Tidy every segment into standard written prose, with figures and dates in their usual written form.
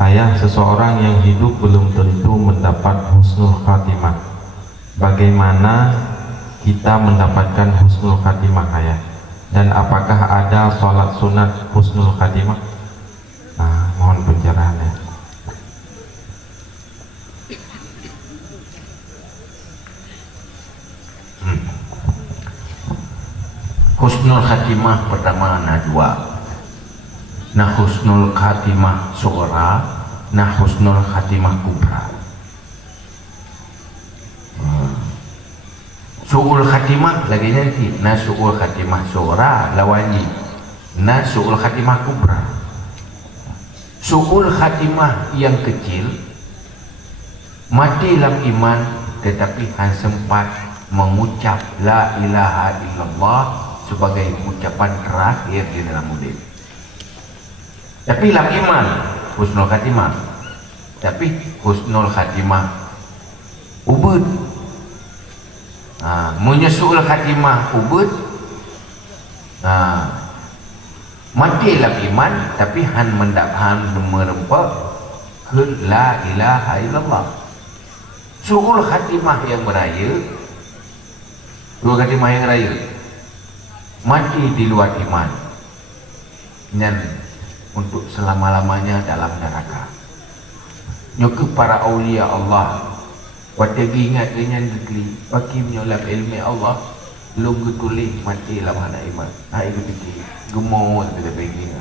Ayah, seseorang yang hidup belum tentu mendapat husnul khatimah. Bagaimana kita mendapatkan husnul khatimah, ayah? Dan apakah ada sholat sunat husnul khatimah? Nah, mohon pencerahannya. Husnul khatimah pertama ada dua. Nah husnul khatimah sughra, nah husnul khatimah kubra. Su'ul khatimah lagi nanti. Nah su'ul khatimah sughra lawanji. Nah su'ul khatimah kubra. Su'ul khatimah yang kecil, mati dalam iman tetapi hanya sempat mengucap la ilaha illallah sebagai ucapan terakhir di dalam hidup. Tapi dalam iman husnul khatimah. Tapi husnul khatimah ubud. Menyusul khatimah ubud. Mati dalam iman tapi han merempak ke la ilaha illallah. Suul khatimah yang beraya, dua khatimah yang raya, mati di luar iman dan untuk selama-lamanya dalam neraka. Nyuka para awliya Allah watagi ingat dengan dikli bagi menyolap ilmi Allah lu getuli mati dalam hana iman. Itu dikli gemuk kita pengen.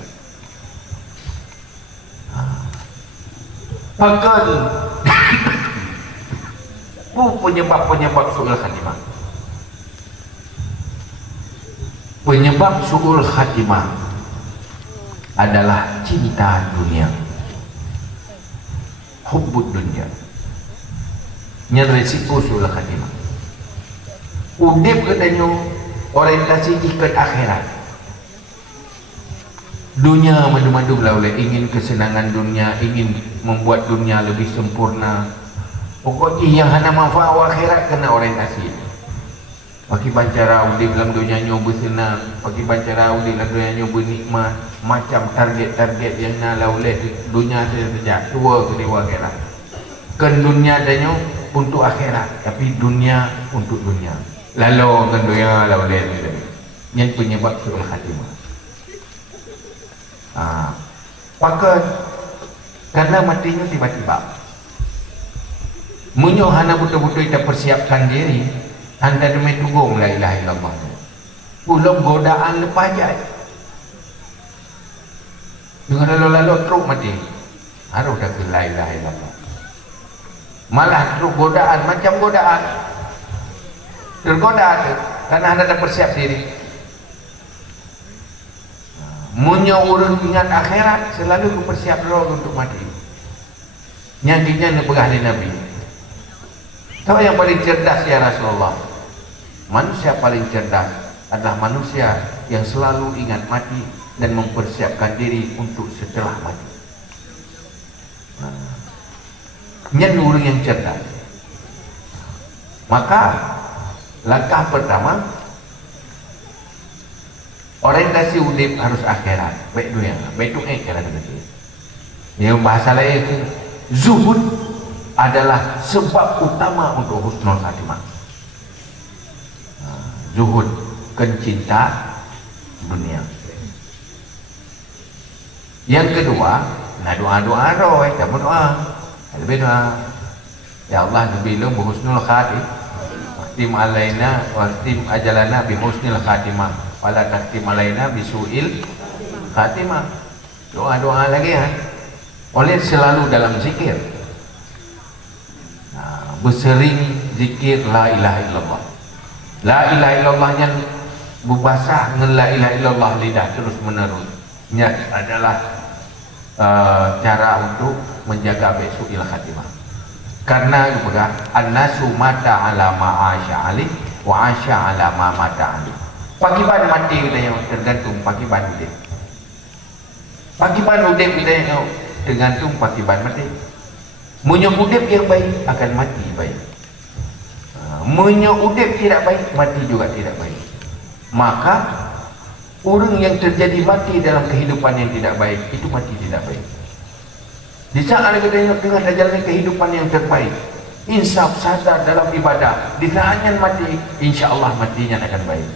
Bahkan penyebab suul khatimah. Penyebab suul khatimah adalah cinta dunia, hubbud dunia. Nya resiko suul khatimah. Udip katanya orientasi ikat akhirat. Dunia madu-madu oleh ingin kesenangan dunia, ingin membuat dunia lebih sempurna. Pokoknya yang hana manfaat akhirat kena orientasi. Bagi bancara udip dalam dunia nyoba senang, bagi bancara udip dalam dunia nyoba nikmat, macam target-target yang nak oleh dunia saja tua ke dewa akhirat. Kan dunia adanya untuk akhirat, tapi dunia untuk dunia. Lalu kan dunia oleh yang penyebab suul khatimah. Maka karena matinya tiba-tiba. Munyo hana betul-betul kita persiapkan diri, anda demi tunggu la ilaha illallah. Belum godaan lepas jai. Dengan lalu teruk mati. Harus dah ke la ilaha illallah. Malah teruk godaan macam godaan. Tergoda tu karena anda dah persiap diri. Munyo urun ingat akhirat selalu bersiap dulu untuk mati. Nyanyinya nepegah di Nabi. Tahu yang paling cerdas ya Rasulullah? Manusia paling cerdas adalah manusia yang selalu ingat mati dan mempersiapkan diri untuk setelah mati. Nyan orang yang cerdas. Maka langkah pertama, orientasi udip harus akhirat, baik dunia, baik dunia akhirat nanti. Yang bahasa lain itu zuhud adalah sebab utama untuk husnul khatimah. Zuhud, kencinta dunia. Yang kedua, nah doa-doa roh, kita berdoa. Lebih doa. Ya Allah, Nabi lu berhusnul khatimah. Tim alaina wa tim ajalana bi husnil khatimah. Wala taktim alaina bi su'il khatimah. Doa-doa lagi ya. Oleh selalu dalam zikir. Bersering zikir la ilaha illallah. La ilaha illallah yang berbasah dengan la ilaha illallah lidah terus menerus. Ini adalah cara untuk menjaga besok il khatimah. Karena juga an-nasu mata ala ma'asya alih wa asya ala ma mata alih. Pagi ban mati kita yang tergantung pagi ban udip. Pagi ban udip kita yang tergantung pagi ban mati. Munyo udip yang baik akan mati baik. Munyo udip tidak baik, mati juga tidak baik. Maka orang yang terjadi mati dalam kehidupan yang tidak baik itu mati tidak baik. Di saat kita dengan jalani kehidupan yang terbaik, insaf, sadar dalam ibadah, di saatnya mati, insya Allah matinya akan baik.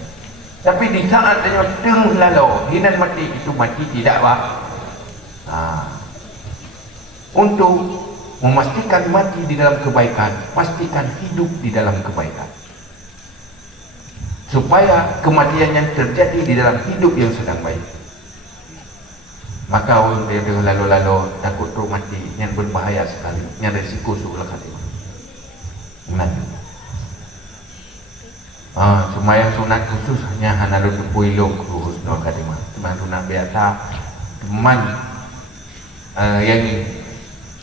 Tapi di saat dia tengah lalu hinan mati, itu mati tidak bah. Untuk memastikan mati di dalam kebaikan, pastikan hidup di dalam kebaikan, supaya kematian yang terjadi di dalam hidup yang sedang baik. Maka orang dia lalu-lalu takut terus mati, yang berbahaya sekali, yang resiko suul khatimah. Sembahyang sunat khusus hanya hana lu tepuilung husnul khatimah. Sembahyang sunat biasa teman yang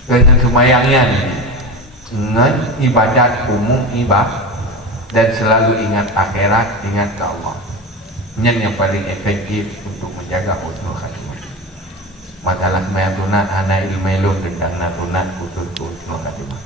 dengan sembahyangnya dengan ibadat umum ibadah, dan selalu ingat akhirat, ingat ke Allah. Ini yang paling efektif untuk menjaga husnul khatimah. Makalah sembahyang sunat hana ilmu tentang sunat khusus husnul khatimah.